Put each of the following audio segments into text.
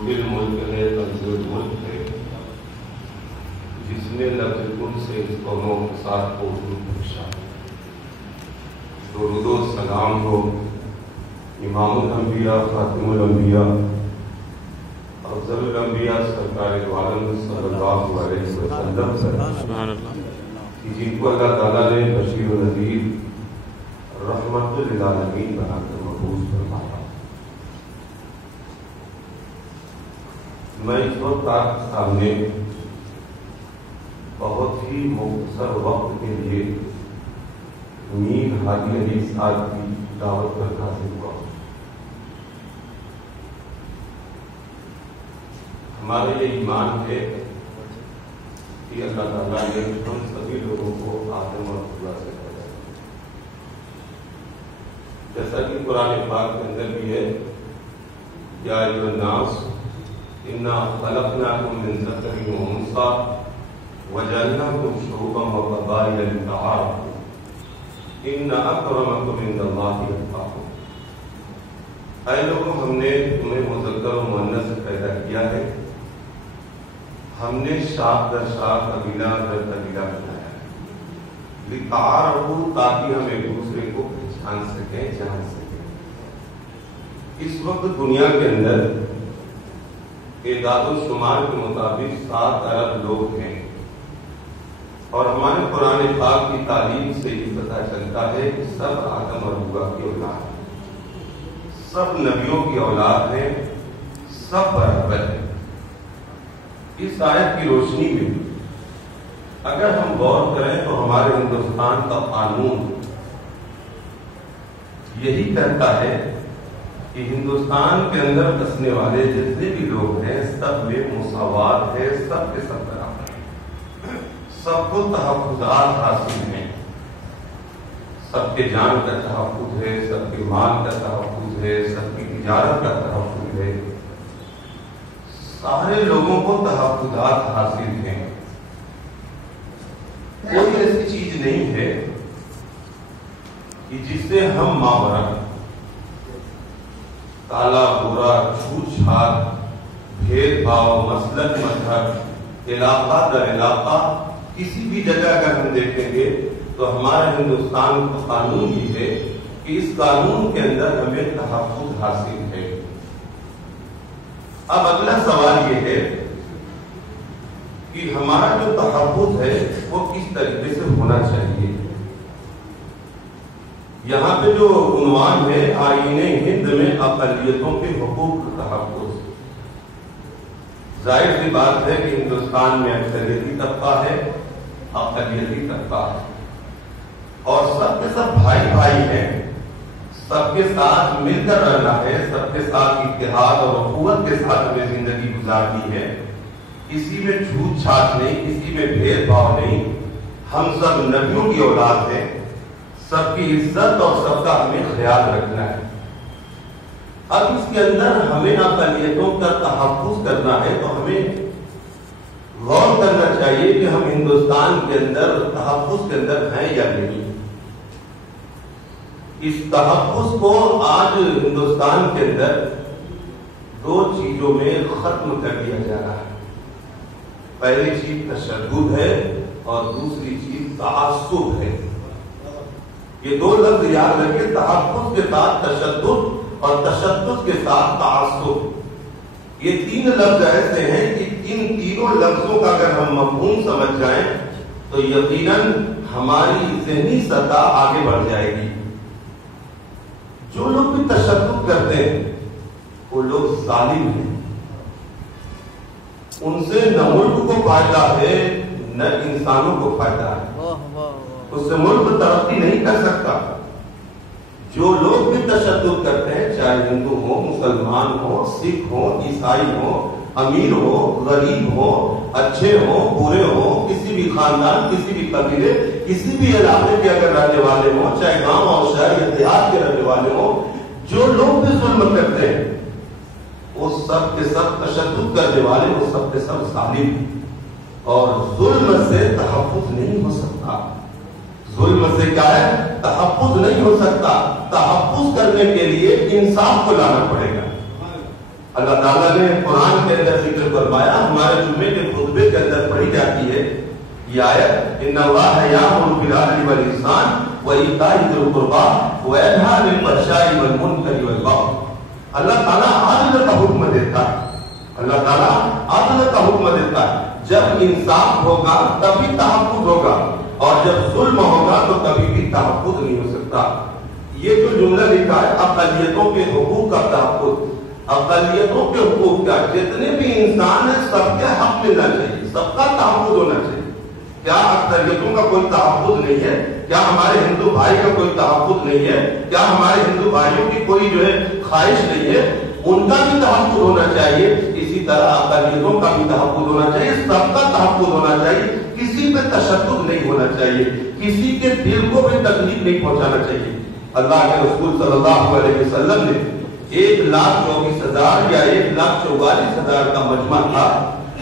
دل ملک ہے منزل ملک ہے، جس نے لفظ کن سے اس قوموں کے ساتھ کو پوچھا۔ درود و سلام ہو امام الانبیاء خاتم الانبیاء افضل الانبیاء سرکار دو عالم صلی اللہ علیہ وسلم پر، جن کو اللہ تعالیٰ نے بشیر و نذیر رحمت للعالمین بنا کر مبعوث فرمایا۔ میں اس وقت آپ کے سامنے بہت ہی مختصر وقت کے لیے میر حاجی علی صاحب کی دعوت پر حاضر ہوا۔ ہمارے یہ ایمان ہے کہ اللہ تعالیٰ نے ہم سبھی لوگوں کو آدم اور حوا سے پیدا کیا، جیسا کہ قرآن پاک کے اندر بھی ہے، یا ایھا الناس انا خلقناکم من ذکر و انثی وجعلناکم شعوبا وقبائل لتعارفوا ان اکرمکم عند اللہ اتقاکم۔ اے لوگوں، ہم نے تمہیں مذکر و مؤنث سے پیدا کیا ہے، ہم نے شاخ در شاخ قبیلہ در قبیلہ بنایا ہے، لتعارفوا تاکہ ہم ایک دوسرے کو پہچان سکیں، جان سکیں۔ اس وقت دنیا کے اندر اعداد و شمار کے مطابق 7 ارب لوگ ہیں، اور ہمارے قرآن پاک کی تعلیم سے یہ پتہ چلتا ہے کہ سب آدم اور حوا کی اولاد ہیں، سب نبیوں کی اولاد ہیں، سب برابر ہیں۔ اس آیت کی روشنی میں اگر ہم غور کریں تو ہمارے ہندوستان کا قانون یہی کہتا ہے کہ ہندوستان کے اندر بسنے والے جتنے بھی لوگ ہیں سب میں مساوات ہے، سب کے سب برابر ہیں، سب کو تحفظات حاصل ہیں، سب کے جان کا تحفظ ہے، سب کے مال کا تحفظ ہے، سب کی تجارت کا تحفظ ہے، سارے لوگوں کو تحفظات حاصل ہیں۔ کوئی ایسی چیز نہیں ہے کہ جس سے ہم ماورا کالا برا، چھوٹ چھاٹ، بھید بھاؤ، مسلک مذہب، علاقہ در علاقہ کسی بھی جگہ اگر ہم دیکھیں گے تو ہمارے ہندوستان کا قانون یہ ہے کہ اس قانون کے اندر ہمیں تحفظ حاصل ہے۔ اب اگلا سوال یہ ہے کہ ہمارا جو تحفظ ہے وہ کس طریقے سے ہونا چاہیے۔ یہاں پہ جو عنوان ہے آئین ہند میں اقلیتوں کے حقوق کا تحفظ، ظاہر سی بات ہے کہ ہندوستان میں اکثریتی طبقہ ہے، اقلیتی طبقہ ہے، اور سب کے سب بھائی بھائی ہیں، سب کے ساتھ مل کر رہنا ہے، سب کے ساتھ اتحاد اور اخوت کے ساتھ ہمیں زندگی گزارنی ہے، کسی میں چھوٹ چھاٹ نہیں، کسی میں بھید بھاؤ نہیں، ہم سب نبیوں کی اولاد ہیں، سب کی عزت اور سب کا ہمیں خیال رکھنا ہے۔ اب اس کے اندر ہمیں اقلیتوں کا تحفظ کرنا ہے تو ہمیں غور کرنا چاہیے کہ ہم ہندوستان کے اندر تحفظ کے اندر ہیں یا نہیں۔ اس تحفظ کو آج ہندوستان کے اندر 2 چیزوں میں ختم کر دیا جا رہا ہے۔ پہلی چیز تشدد ہے اور دوسری چیز تعصب ہے۔ یہ 2 لفظ یاد رکھیں، تحفظ کے ساتھ تشدد اور تشدد کے ساتھ تعصب، یہ 3 لفظ ایسے ہیں کہ ان تینوں لفظوں کا اگر ہم مفہوم سمجھ جائیں تو یقیناً ہماری ذہنی سطح آگے بڑھ جائے گی۔ جو لوگ بھی تشدد کرتے ہیں وہ لوگ ظالم ہیں، ان سے نہ ملک کو فائدہ ہے نہ انسانوں کو فائدہ ہے، اس سے ملک ترقی نہیں کر سکتا۔ جو لوگ بھی تشدد کرتے ہیں، چاہے ہندو ہو، مسلمان ہو، سکھ ہو، عیسائی ہو، امیر ہو، غریب ہو، اچھے ہو، برے ہو، کسی بھی خاندان، کسی بھی قبیلے، کسی بھی علاقے کے اگر رہنے والے ہوں، چاہے گاؤں اور شہر یا دیہات کے رہنے والے ہوں، جو لوگ بھی ظلم کرتے ہیں وہ سب کے سب تشدد کرنے والے، وہ سب کے سب ظالم ہیں، اور ظلم سے تحفظ نہیں ہو سکتا۔ ظلم سے کیا ہے؟ تحفظ نہیں ہو سکتا۔ تحفظ کرنے کے لیے انصاف کو لانا پڑے گا۔ اللہ تعالیٰ نے قرآن کے اندر ذکر فرمایا، ہمارے جمعے کے خطبے کے اندر پڑھی جاتی ہے یہ آیت، ان اللہ یامر بالعدل والاحسان وایتاء ذی القربی وینہی عن الفحشاء والمنکر والبغی۔ اللہ تعالیٰ عدل کا حکم دیتا ہے، اللہ تعالیٰ عدل کا حکم دیتا ہے۔ جب انصاف ہوگا تبھی تحفظ ہوگا، اور جب ظلم ہوگا تو کبھی بھی تحفظ نہیں ہو سکتا۔ یہ جو جملہ لکھا ہے اقلیتوں کے حقوق کا تحفظ، اقلیتوں کے حقوق کا، جتنے بھی انسان ہیں سب کے حق ملنا چاہیے، سب کا تحفظ ہونا چاہیے۔ کیا اکثریتوں کا کوئی تحفظ نہیں ہے؟ کیا ہمارے ہندو بھائی کا کوئی تحفظ نہیں ہے؟ کیا ہمارے ہندو بھائیوں کی کوئی جو ہے خواہش نہیں ہے؟ ان کا بھی تحفظ ہونا چاہیے، اسی طرح اقلیتوں کا بھی تحفظ ہونا چاہیے، سب کا تحفظ ہونا چاہیے، کسی پہ تشدد نہیں ہونا چاہیے، کسی کے دل کو بھی تکلیف نہیں پہنچانا چاہیے۔ اللہ کے رسول صلی اللہ علیہ وسلم نے 1,24,000 یا 1,44,000 کا مجمع تھا۔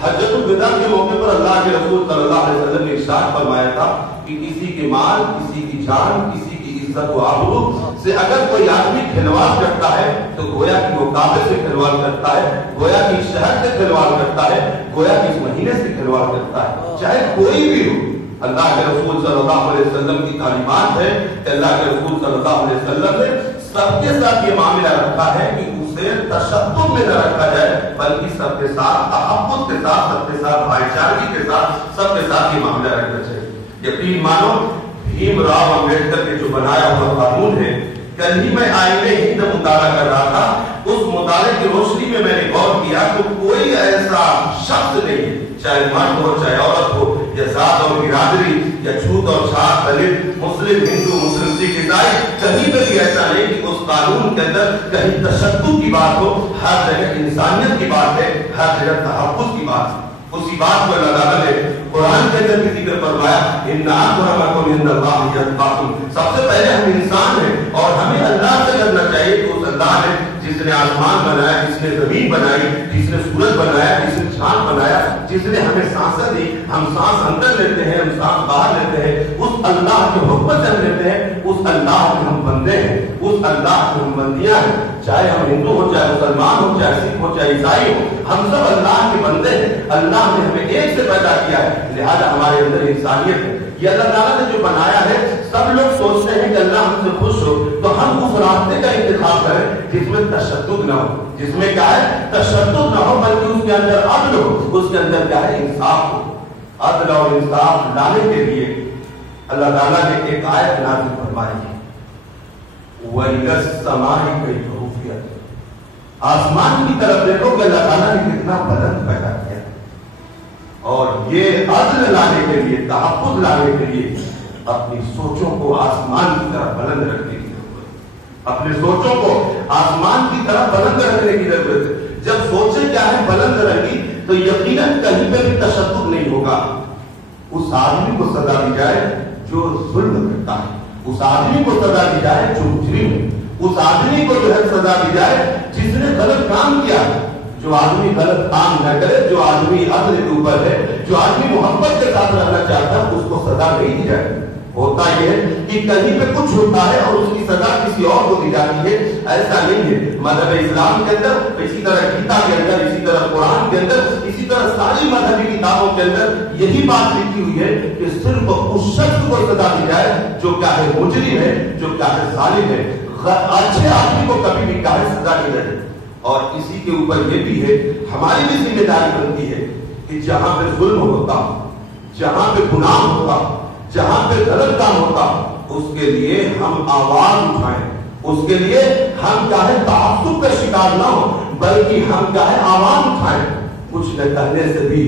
حجۃ الوداع کے موقع پر اللہ کے رسول صلی اللہ علیہ وسلم نے ارشاد فرمایا تھا کہ کسی کے مال، کسی کی جان، کسی کی عزت و آبرو سے اگر کوئی آدمی کھلواڑ کرتا ہے تو گویا کہ وہ کعبے سے کھلواڑ کرتا ہے، گویا کہ شہر سے کھلواڑ کرتا ہے، گویا کہ اس مہینے سے کھلواڑ کرتا ہے، چاہے کوئی بھی ہو۔ اللہ کے رسول صلی اللہ علیہ وسلم کی تعلیمات ہے کہ اللہ کے رسول صلی اللہ علیہ وسلم نے سب کے ساتھ یہ معاملہ رکھا ہے کہ اسے تشدد میں نہ رکھا جائے، بلکہ سب کے ساتھ تحفظ کے ساتھ، سب کے ساتھ بھائی چارگی کے ساتھ، سب کے ساتھ یہ معاملہ رکھنا چاہیے۔ یقین مانو بھیم راؤ امبیڈکر کے جو بنایا ہوا قانون ہے، کل ہی میں آئین ہند مطالعہ کر رہا تھا، اس مطالعے کی روشنی میں میں نے غور کیا تو کوئی ایسا شخص نہیں، چاہے مرد ہو چاہے عورت ہو، یا ذات اور برادری، یا چھوت اور چھات، دلت، مسلم، ہندو، مسلم، سکھ، عیسائی، کہیں پہ بھی ایسا نہیں کہ اس قانون کے اندر کہیں تشدد کی بات ہو۔ ہر جگہ انسانیت کی بات ہے، ہر جگہ تحفظ کی بات ہے۔ اسی بات کو اللہ تعالیٰ نے قرآن کے اندر بھی ذکر فرمایا، ان اکرمکم عند اللہ اتقاکم۔ سب سے پہلے ہم انسان ہیں اور ہمیں اللہ سے ڈرنا چاہیے کہ اس اللہ نے جس نے آسمان بنایا، جس نے زمین بنائی، جس نے سورج بنایا، جس نے چاند بنایا، جس نے ہمیں سانسیں دی، ہم سانس اندر لیتے ہیں، ہم سانس باہر لیتے ہیں، اس اللہ کے حکم سے ہم لیتے ہیں، اس اللہ کے ہم بندے ہیں، اس اللہ کی ہم بندیاں ہیں۔ چاہے ہم ہندو ہو، چاہے مسلمان ہو، چاہے سکھ ہو، چاہے عیسائی ہو، ہم سب اللہ کے بندے ہیں۔ اللہ نے ہمیں ایک سے پیدا کیا ہے، لہذا ہمارے اندر انسانیت ہے۔ یہ اللہ تعالیٰ نے جو بنایا ہے، سب لوگ سوچتے ہیں کہ اللہ ہم سے خوش ہو تو ہم اس راستے کا انتخاب کریں جس میں تشدد نہ ہو، جس میں کیا ہے تشدد نہ ہو، بلکہ اس کے اندر عدل ہو، اس کے اندر کیا ہے انصاف ہو۔ عدل اور انصاف لانے کے لیے اللہ تعالیٰ نے ایک آیت نازل فرمائی ہے، وَإِلَى السَّمَاءِ كَيْفَ رُفِعَتْ۔ آسمان کی طرف دیکھو کہ اللہ تعالیٰ نے کتنا بلند پیدا کیا، اور یہ عدل لانے کے لیے، تحفظ لانے کے لیے اپنی سوچوں کو آسمان کی طرف بلند رکھنے کی ضرورت ہے۔ اپنے سوچوں کو آسمان کی طرف بلند رکھنے کی ضرورت ہے۔ جب سوچیں کیا ہے بلند رہی تو یقیناً کہیں پہ بھی تشدد نہیں ہوگا۔ اس آدمی کو سزا دی جائے جو ظلم کرتا ہے، اس آدمی کو سزا دی جائے جو مجرم ہے، اس آدمی کو جو ہے سزا دی جائے جس نے غلط کام کیا۔ جو آدمی غلط کام نہ کرے، جو آدمی عدل کے اوپر ہے، جو آدمی محبت کے ساتھ رہنا چاہتا ہے، اس کو سزا نہیں دی جائے۔ ہوتا یہ ہے کہ کہیں پہ کچھ ہوتا ہے اور اس کی سزا کسی اور کو دی جاتی ہے، ایسا نہیں ہے۔ مذہب اسلام کے اندر، اسی طرح گیتا کے اندر، اسی طرح قرآن کے اندر، اسی طرح ساری مذہبی کتابوں کے اندر یہی بات لکھی ہوئی ہے کہ صرف اس شخص کو سزا دی جائے جو کیا ہے مجرم ہے، جو کیا ہے ظالم ہے۔ اچھے آدمی کو کبھی بھی کیا ہے سزا نہیں رہے۔ اور اسی کے اوپر یہ بھی ہے، ہماری بھی ذمہ داری بنتی ہے کہ جہاں پہ ظلم ہوتا، جہاں پہ گناہ ہوتا، جہاں پہ غلط کام ہوتا، اس کے لیے ہم آواز اٹھائیں، اس کے لیے ہم کیا ہے تعصب کا شکار نہ ہو، بلکہ ہم کیا ہے آواز اٹھائیں۔ کچھ نہ کہنے سے بھی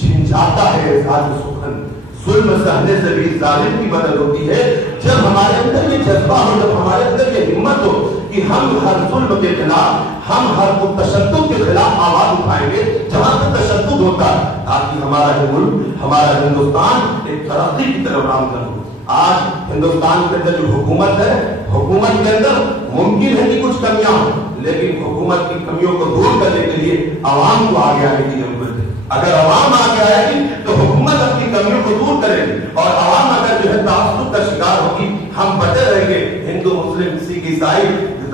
چھن جاتا ہے احساس سخن، ظلم سہنے سے بھی ظالم کی مدد ہوتی ہے۔ جب ہمارے اندر یہ جذبہ ہو، جب ہمارے اندر یہ ہمت ہو کہ ہم ہر ظلم کے خلاف، ہم ہر تشدد کے خلاف آواز اٹھائیں گے جہاں پہ تشدد ہوتا ہے، تاکہ ہمارا یہ ملک، ہمارا ہندوستان ایک ترقی کی طرف گامزن ہو۔ آج ہندوستان کے اندر جو حکومت ہے، حکومت کے اندر ممکن ہے کہ کچھ کمیاں ہوں، لیکن حکومت کی کمیوں کو دور کرنے کے لیے عوام کو آگے آنے کی ضرورت ہے۔ اگر عوام آگے آئے گی تو حکومت اپنی کمیوں کو دور کرے گی، اور عوام اگر جو ہے تعصب کا شکار ہوگی، ہم بچے رہیں گے، ہندو، مسلم، سکھ، عیسائی،